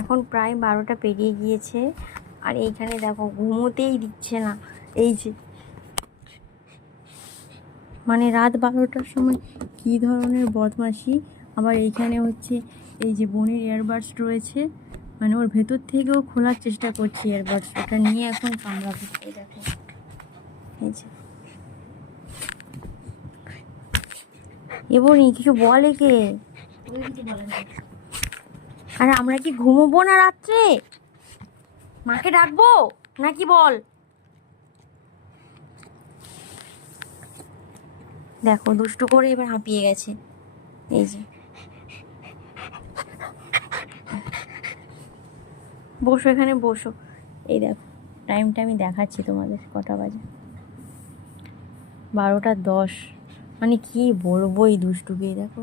এখন প্রায় 12টা পেরিয়ে গিয়েছে, আর এইখানে দেখো ঘুমোতেই দিচ্ছে না। এই যে মানে রাত 12টার সময় কী ধরনের বদমাশি। আবার এইখানে হচ্ছে এই যে বোনের ইয়ারবাডস রয়েছে, মানে ওর ভেতর থেকেও খোলার চেষ্টা করছে ইয়ারবাডস, ওটা নিয়ে এখন কামড়াবে। এই দেখো, এই যে এবং কিছু বলে কে? আর আমরা কি ঘুমোবো না রাত্রে? মাকে ডাকবো নাকি বল? দেখো দুষ্টু করে এবার হাঁপিয়ে গেছে। এই যে বসো, এখানে বসো। এই দেখো টাইমটা আমি দেখাচ্ছি তোমাদের, কটা বাজে, 12টা 10। মানে কি বলবো এই দুষ্টুকে, দেখো